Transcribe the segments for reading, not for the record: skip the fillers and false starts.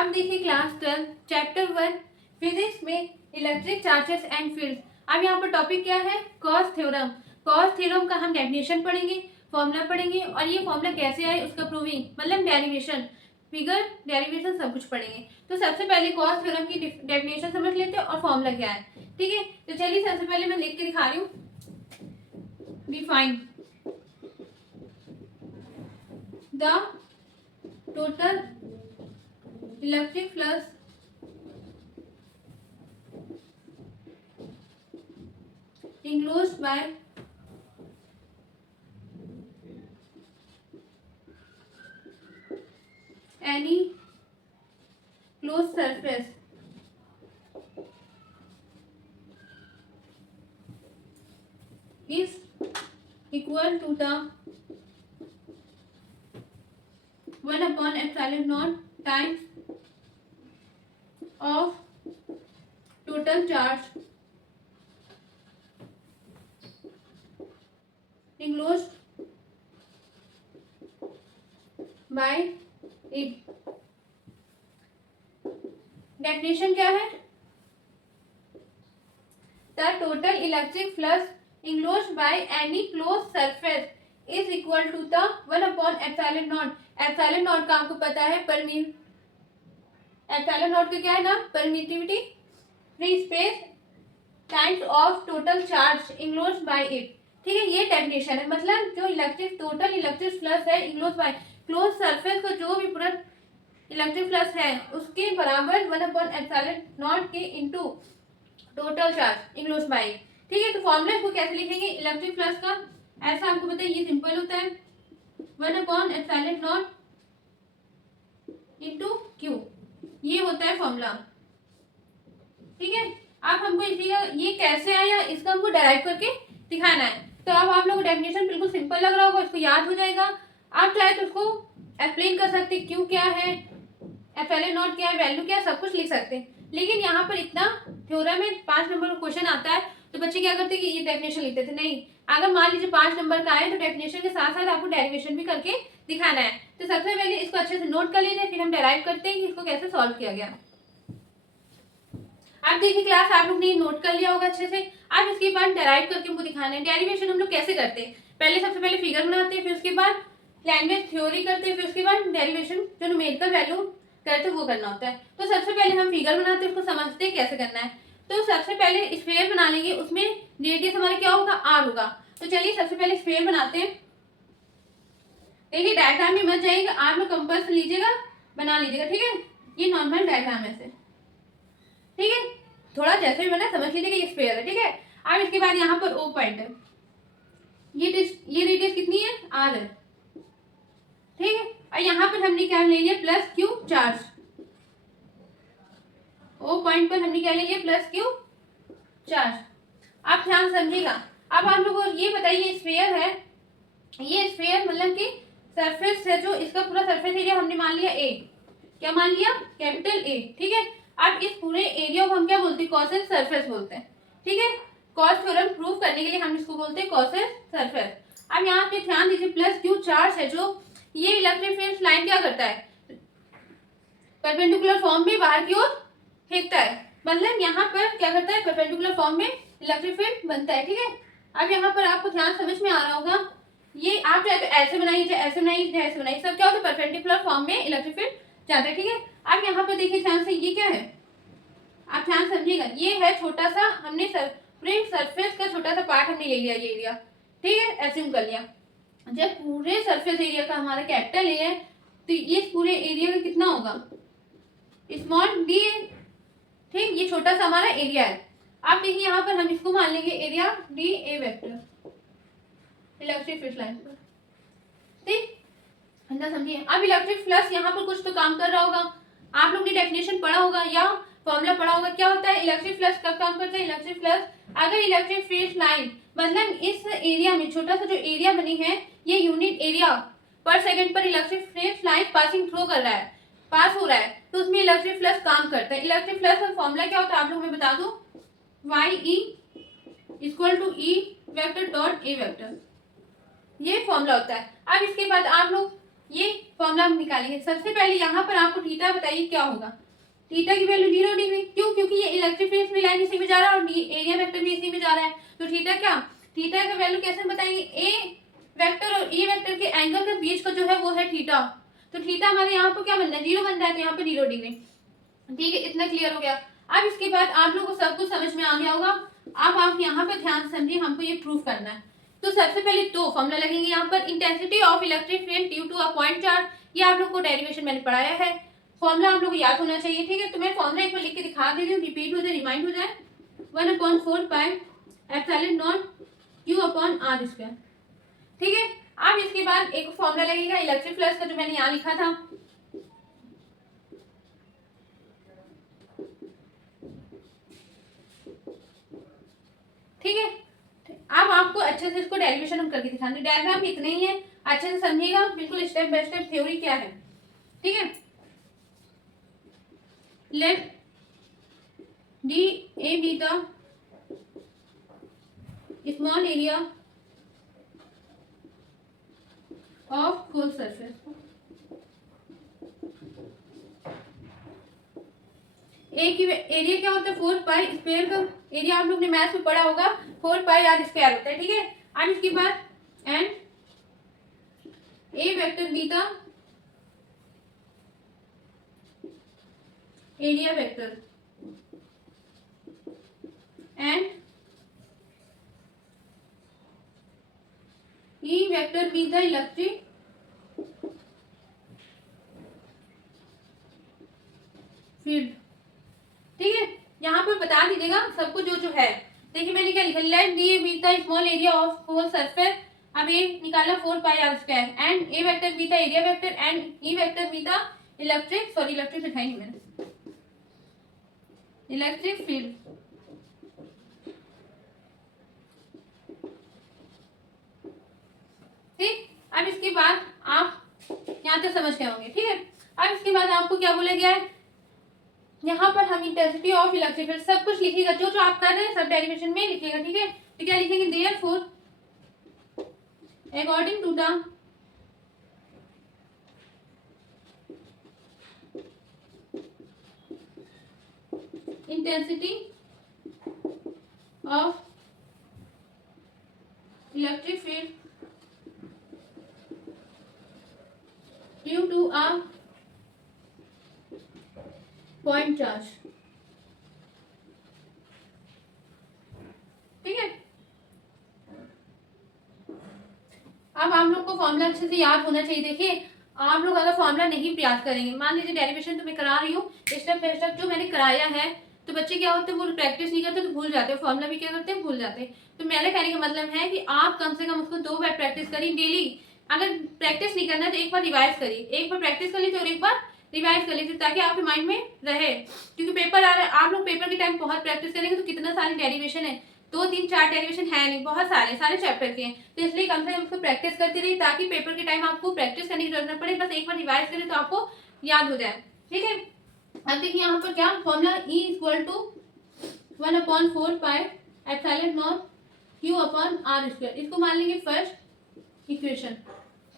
अब देखिए class 12 chapter 1 physics में इलेक्ट्रिक चार्जेस एंड फील्ड। अब यहाँ पर टॉपिक क्या है? Gauss theorem. गॉस थ्योरम का हम डेफिनेशन पढ़ेंगे, फॉर्मूला पढ़ेंगे और ये फॉर्मूला कैसे आए उसका प्रूविंग, मतलब डेरिवेशन, फिगर, डेरिवेशन सब कुछ पढ़ेंगे। तो सबसे पहले गॉस थ्योरम की डेफिनेशन समझ लेते हैं और फॉर्मूला क्या है। ठीक है, तो चलिए सबसे पहले मैं लिख के दिखा रही हूँ। Define the total electric flux enclosed by any closed surface is equal to the 1 upon epsilon naught times of total charge enclosed by it। Definition क्या है? The total electric flux enclosed by any closed surface is equal to the 1 upon epsilon naught। epsilon naught का आपको पता है epsilon naught का क्या है ना? Permittivity, free space times of total charge enclosed by it। ठीक है, ये डेफिनेशन है। मतलब जो टोटल इलेक्ट्रिक फ्लक्स है enclosed by क्लोज सरफेस का जो भी पूरा इलेक्ट्रिक फ्लक्स है उसके बराबर 1 अपॉन एप्सिलॉन नॉट के into total charge enclose by. ठीक है, तो फॉर्मूला को कैसे लिखेंगे इलेक्ट्रिक फ्लक्स का? ऐसा आपको पता है, ये सिंपल होता है 1 upon epsilon not into Q, ये होता है फॉर्मूला। ठीक है, अब हमको ये कैसे आया इसका हमको डेराइव करके दिखाना है। तो अब आप लोगों को डेफिनेशन बिल्कुल सिंपल लग रहा होगा, इसको याद हो जाएगा। आप चाहे तो उसको एक्सप्लेन कर सकते, क्यू क्या है, एप्सिलॉन नॉट क्या है, वैल्यू क्या है, सब कुछ लिख सकते हैं। लेकिन यहाँ पर इतना थ्योरम में 5 नंबर का क्वेश्चन आता है तो बच्चे क्या करते कि ये डेफिनेशन लिखते थे। नहीं, अगर मान लीजिए 5 नंबर का आए तो डेफिनेशन के साथ साथ आपको डेरिवेशन भी करके दिखाना है। तो सबसे पहले इसको अच्छे से नोट कर लीजिए, फिर हम डेराइव करते हैं कि इसको कैसे सॉल्व किया गया। अब देखिए क्लास, आप लोग ने नोट कर लिया होगा अच्छे से। अब इसके बाद डेराइव करके हमको दिखाना है। डेरिवेशन हम लोग कैसे करते हैं? सबसे पहले फिगर बनाते हैं, फिर उसके बाद लैंग्वेज थ्योरी करते हैं, फिर उसके बाद डेरिवेशन जो न्यूमेरिकल वैल्यू करते वो करना होता है। तो सबसे पहले हम फिगर बनाते हैं, उसको समझते हैं कैसे करना है। तो सबसे पहले स्फीयर बना लेंगे, उसमें रेडियस हमारा क्या होगा? आर होगा। तो चलिए सबसे पहले स्फीयर बनाते हैं। देखिए डायग्राम में मत जाइएगा, आर में कंपास लीजिएगा, बना लीजिएगा। ठीक है, ये नॉर्मल डायग्राम है से। ठीक है, थोड़ा जैसे भी बना समझ लीजिएगा ये स्फीयर है। ठीक है, अब इसके बाद यहाँ पर ओ पॉइंट है, ये रेडियस कितनी है? आर है। ठीक है, और यहाँ पर हमने क्या ले लिया? Plus Q charge. O point पर हमने क्या ले लिया? Plus Q charge. आप ध्यान समझिएगा। अब आप लोगों को ये बताइए, स्फीयर है, ये स्फीयर मतलब कि सरफेस है, जो इसका पूरा सरफेस एरिया हमने मान लिया ए। क्या मान लिया? Capital A. ठीक है, अब इस पूरे एरिया को हम क्या बोलते हैं? कॉसेट सरफेस बोलते हैं। ठीक है, कॉस थ्योरम प्रूव करने के लिए हम इसको बोलते हैं कॉसेट सरफेस। अब यहाँ पे ध्यान दीजिए, प्लस क्यू चार्ज है, जो ये इलेक्ट्रिक फील्ड लाइन क्या करता है? परपेंडिकुलर फॉर्म में बाहर की ओर फेंकता है। मतलब यहाँ पर क्या करता है? परपेंडिकुलर फॉर्म में इलेक्ट्रिक फील्ड बनता है। ठीक है, अब यहाँ पर आपको ध्यान समझ में आ रहा होगा, ये आप चाहे तो ऐसे बनाइए, चाहे ऐसे बनाइए, चाहे ऐसे बनाइए, सब क्या होता है? परपेंडिकुलर फॉर्म में इलेक्ट्रिक फील्ड जाता है। ठीक है, अब यहाँ पर देखिए ध्यान से, ये क्या है? आप ध्यान समझिएगा, ये है छोटा सा, हमने पूरे सरफेस का छोटा सा पार्ट हमने ले लिया, ये एरिया। ठीक है, एज्यूम कर लिया। जब पूरे सरफेस एरिया का हमारा कैपिटल ए है तो ये पूरे एरिया का कितना होगा? स्मॉल डी है। ठीक, ये छोटा सा हमारा एरिया है। अब देखिए यहाँ पर हम इसको मान लेंगे area D A vector electric field line पर। ठीक, अंदर समझिए। अब इलेक्ट्रिक फ्लक्स यहाँ पर कुछ तो काम कर रहा होगा। आप लोग ने डेफिनेशन पढ़ा होगा या फॉर्मूला पढ़ा होगा। क्या होता है इलेक्ट्रिक फ्लक्स? कब काम करता है इलेक्ट्रिक फ्लक्स? अगर इलेक्ट्रिक फील्ड लाइन, मतलब इस एरिया में छोटा सा जो एरिया बनी है, ये यूनिट एरिया पर सेकंड पर electric field line passing through कर रहा है, पास हो रहा है, तो उसमें इलेक्ट्रिक फ्लक्स काम करता है। इलेक्ट्रिक फ्लक्स का फॉर्मूला क्या होता है आप लोग मैं बता दूं, Y E equal to E vector dot A vector, ये फॉर्मूला होता है। अब इसके बाद आप लोग ये फॉर्मूला हम निकालेंगे। सबसे पहले यहाँ पर आपको थीटा बताइए क्या होगा। थीटा की वैल्यू 0 डिग्री, क्यों? क्योंकि ये इलेक्ट्रिक फील्ड में लाइन इसी में जा रहा है और एरिया वेक्टर भी इसी में जा रहा है। तो थीटा क्या, थीटा का वैल्यू कैसे बताएंगे, ए वेक्टर और ई वेक्टर के एंगल के बीच का जो है वो है थीटा। तो थीटा हमारे यहाँ पर क्या बनना है, 0 बन रहा है, तो यहाँ पर 0 डिग्री। ठीक है, इतना क्लियर हो गया। अब इसके बाद आप लोगों को सब कुछ समझ में आ गया होगा। अब आप यहाँ पर ध्यान से समझिए, हमको ये प्रूव करना है। तो सबसे पहले दो फॉर्मूला लगेंगे यहाँ पर। Intensity of electric field due to a point charge, ये आप लोग को डेरिवेशन मैंने पढ़ाया है, फॉर्मूला आप लोग को याद होना चाहिए। ठीक है, तो मैं फॉर्मूला एक बार लिख के दिखा दे रही हूँ, रिपीट हो जाए, रिमाइंड हो जाए। 1/4 pi epsilon naught Q upon R square. ठीक है, अब इसके बाद एक फॉर्मूला लगेगा इलेक्ट्रिक फ्लक्स का, जो मैंने यहाँ लिखा था। ठीक है, अब आपको अच्छे से इसको डेरिवेशन हम करके दिखाएंगे। डायग्राम इतना ही है, अच्छे से समझिएगा, बिल्कुल स्टेप बाय स्टेप थ्योरी क्या है। ठीक है, let D A be the small area of whole surface. A की एरिया क्या होता है, 4 पाई, स्क्वायर का एरिया आप लोग ने मैथ्स में पढ़ा होगा, 4 पाई आर स्क्वायर होता है। ठीक है, अब इसके बाद and A vector be the area vector and E vector be the electric field. ठीक है, यहाँ पर बता दीजिएगा सबको जो जो है। देखिए मैंने क्या लिखा, let D be the small area of whole surface. अब ये निकाला 4 pi R square and A vector be the area vector and E vector be the electric, sorry electric लिखा ही मैंने, इलेक्ट्रिक फील्ड। ठीक, अब इसके बाद आप यहाँ तक समझ गए होंगे। ठीक है, अब इसके बाद आपको क्या बोला गया है, यहाँ पर हम इंटेंसिटी ऑफ इलेक्ट्रिक फील्ड सब कुछ लिखिएगा, जो जो आप कर रहे हैं सब डेरिवेशन में लिखिएगा। ठीक है, तो क्या लिखेंगे, therefore according to the intensity of electric field due to a point charge। ठीक है, अब आप लोग को फॉर्मूला अच्छे से याद होना चाहिए। देखिए आप लोग अगर फॉर्मूला नहीं याद करेंगे, मान लीजिए डेरिवेशन तो मैं करा रही हूँ स्टेप बाय स्टेप जो मैंने कराया है, तो बच्चे क्या होते हैं वो प्रैक्टिस नहीं करते तो भूल जाते हैं, फॉर्मूला भी क्या करते हैं भूल जाते हैं। तो मेरे कहने का मतलब है कि आप कम से कम उसको 2 बार प्रैक्टिस करिए डेली। अगर प्रैक्टिस नहीं करना तो एक बार रिवाइज करिए, एक बार प्रैक्टिस कर लीजिए और एक बार रिवाइज कर लीजिए, ताकि आपके माइंड में रहे। क्योंकि पेपर आ रहा है, आप लोग पेपर के टाइम बहुत प्रैक्टिस करेंगे तो कितना सारी डेरिवेशन है, 2 3 4 डेरिवेशन है नहीं, बहुत सारे चैप्टर के हैं। तो इसलिए कम से कम उसको प्रैक्टिस करती रही, ताकि पेपर के टाइम आपको प्रैक्टिस करने की जरूरत न पड़े, बस एक बार रिवाइज करें तो आपको याद हो जाए। ठीक है, अब देखिए यहाँ पर क्या formula E equal to 1/4 pi epsilon naught Q upon R square, इसको मान लेंगे फर्स्ट इक्वेशन।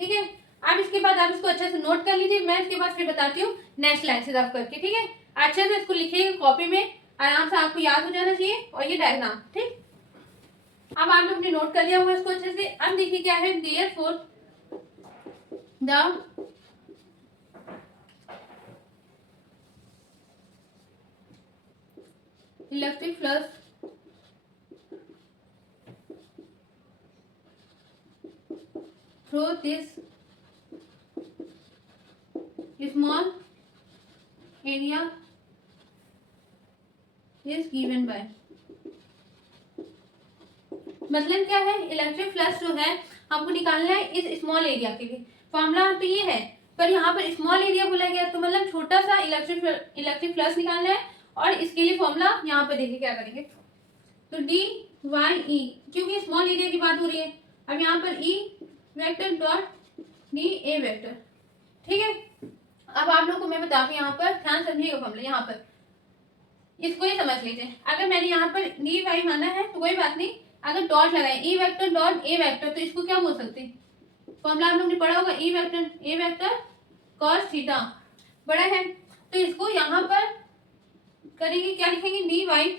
ठीक है, अब इसके बाद आप इसको अच्छे से नोट कर लीजिए, मैं इसके बाद फिर बताती हूँ नेक्स्ट लाइन से रफ करके। ठीक है, अच्छे से इसको लिखिएगा कॉपी में, आराम से आपको याद हो जाना चाहिए। और ये डायग्राम, ठीक, अब आप लोग ने नोट कर लिया होगा इसको अच्छे से। अब देखिए क्या है, therefore the electric flux through this small area is given by, मतलब क्या है, इलेक्ट्रिक फ्लक्स जो है हमको निकालना है इस स्मॉल एरिया के लिए। फॉर्मूला तो ये है, पर यहाँ पर स्मॉल एरिया बोला गया, तो मतलब छोटा सा इलेक्ट्रिक फ्लक्स निकालना है। और इसके लिए फॉर्मूला यहाँ पर देखिए क्या करेंगे, तो डी वाई ई, क्योंकि स्मॉल एरिया की बात हो रही है। अब यहाँ पर ई vector dot D A vector. ठीक है, अब आप लोग को मैं बताती हूँ, यहाँ पर ध्यान समझिएगा फॉर्मूला, यहाँ पर इसको ही समझ लीजिए। अगर मैंने यहाँ पर डी वाई माना है तो कोई बात नहीं, अगर डॉट लगाए ई वेक्टर डॉट ए वेक्टर, तो इसको क्या बोल सकते हैं, फॉर्मूला आप लोग ने पढ़ा होगा, ए वेक्टर कॉस थीटा बड़ा है, तो इसको यहाँ पर करेंगे, क्या लिखेंगे, D Y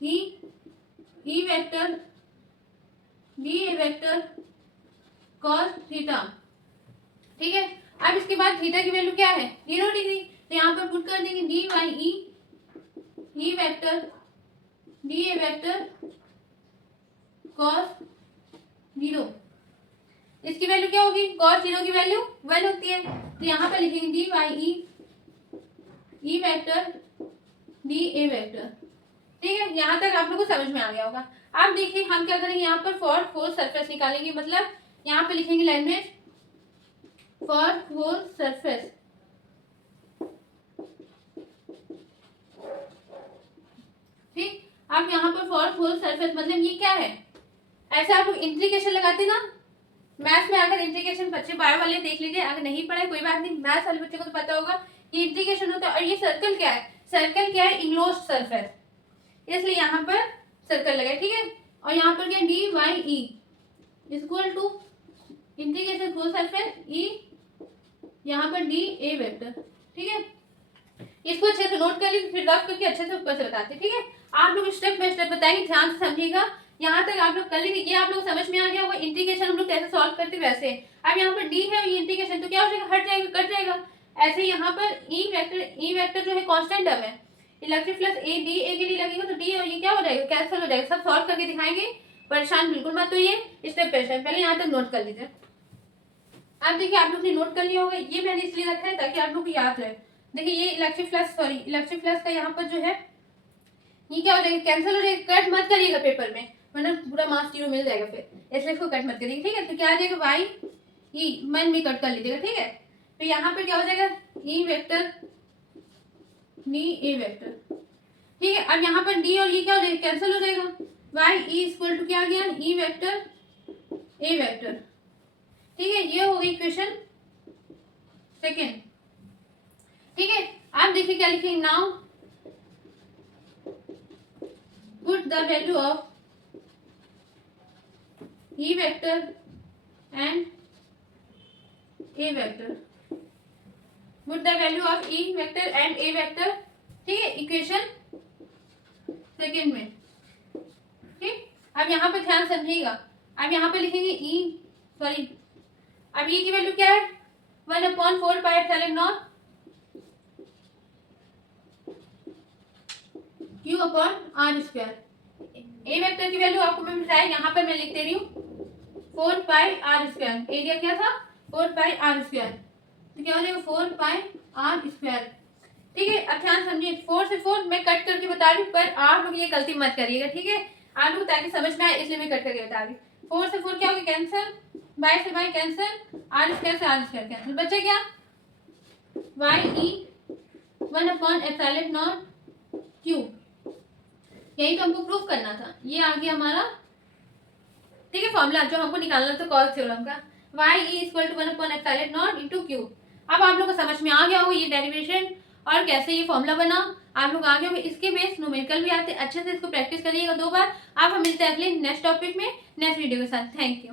E vector D A vector cos theta. ठीक है, अब इसके बाद थीटा की वैल्यू क्या है, 0 डिग्री, तो यहाँ पर पुट कर देंगे D Y E vector D A vector cos 0। इसकी वैल्यू क्या होगी, कॉस 0 की वैल्यू 1 होती है, तो यहाँ पर लिखेंगे D Y E vector D A vector. ठीक है, यहाँ तक आप लोग को समझ में आ गया होगा। अब देखिए हम क्या करेंगे, यहाँ पर फॉर होल सरफेस निकालेंगे, मतलब यहाँ पे लिखेंगे लैंग्वेज फॉर होल सरफेस। ठीक, अब यहाँ पर फॉर होल सरफेस मतलब ये क्या है, ऐसे आप लोग इंट्रीगेशन लगाते ना मैथ्स में, अगर इंट्रीगेशन बच्चे बायो वाले देख लीजिए, अगर नहीं पढ़ा है कोई बात नहीं, मैथ्स वाले बच्चे को तो पता होगा कि इंट्रीगेशन होता है। और ये सर्कल क्या है, सर्कल क्या है, इंक्लोज्ड सरफेस, इसलिए यहाँ पर सर्कल लगा। ठीक है, और यहाँ पर क्या, D Y E equal to integration whole surface E, यहाँ पर डी ए वेक्टर। ठीक है, इसको अच्छे से नोट कर लीजिए, फिर रफ करके अच्छे से ऊपर से बताते हैं। ठीक है, आप लोग स्टेप बाय स्टेप बताएंगे, ध्यान से समझिएगा। यहाँ तक आप लोग कर लीजिए, ये आप लोग समझ में आ गया होगा, इंटीग्रेशन हम लोग कैसे सॉल्व करते वैसे। अब यहाँ पर डी है, ये इंटीग्रेशन तो क्या हो जाएगा, हट जाएगा, कट जाएगा। ऐसे यहाँ पर ई वेक्टर जो है कांस्टेंट टर्म है, electric flux A D A के लिए लगेगा, तो डी और ये क्या हो जाएगा, कैंसिल हो जाएगा। सब सॉल्व करके दिखाएंगे, परेशान बिल्कुल मत होइए, स्टेप बाय स्टेप पहले यहाँ तक नोट कर लीजिए। अब देखिए आप लोग ने नोट कर लिया होगा, ये मैंने इसलिए रखा है ताकि आप लोग को याद रहे। देखिए ये इलेक्ट्रिक फ्लक्स का यहाँ पर जो है ये क्या हो जाएगा, कैंसिल हो जाएगा। कट मत करिएगा पेपर में, वरना पूरा मार्क्स 0 मिल जाएगा फिर, इसलिए इसको कट मत करिएगा। ठीक है, तो क्या आ जाएगा, वाई ई, मन में कट कर लीजिएगा। ठीक है, तो यहाँ पर क्या हो जाएगा, ई वेक्टर डी ए वेक्टर। ठीक है, अब यहाँ पर डी और ये क्या हो जाएगा, कैंसिल हो जाएगा। वाई ई इक्वल टू क्या आ गया, ई वेक्टर ए वेक्टर। ठीक है, ये हो गई इक्वेशन सेकेंड। ठीक है, आप देखिए क्या लिखेंगे, now put the value of E vector and A vector, put the value of E vector and A vector. ठीक है, इक्वेशन सेकेंड में। ठीक, अब यहाँ पे ध्यान समझिएगा, अब यहाँ पे लिखेंगे अब ई की वैल्यू क्या है, 1/4 pi epsilon naught Q upon R square. A vector की वैल्यू आपको मैं बताया, यहाँ पर मैं लिख दे रही हूँ 4 पाई आर स्क्वायर। एरिया क्या था, 4 पाई आर स्क्वायर, तो क्या हो जाएगा 4 पाई आर स्क्वायर। ठीक है, अब ध्यान समझिए, 4 से 4 मैं कट करके बता रही हूँ, पर आप लोग ये गलती मत करिएगा। ठीक है, आप लोग ताकि समझ में आए इसलिए मैं कट करके बता रही हूँ। 4 से 4 क्या होगा, कैंसिल, बाय से बाय कैंसिल, आर स्क्वायर से आर स्क्वायर कैंसिल, बचा क्या, वाई ई 1/एप्सिलॉन नॉट क्यू। यही तो हमको प्रूफ करना था, ये आ गया हमारा। ठीक है, फॉर्मूला जो हमको निकालना था कॉस थ्योरम का, y इक्वल टू 1/एप्सिलॉन नॉट इनटू क्यू। अब आप लोग को समझ में आ गया होगा ये डेरिवेशन और कैसे ये फॉर्मूला बना, आप लोग आ गए होंगे। इसके बेस न्यूमेरिकल भी आते, अच्छे से इसको प्रैक्टिस करिएगा 2 बार। आप हम मिलते हैं अगले नेक्स्ट टॉपिक में, नेक्स्ट वीडियो के साथ। Thank you.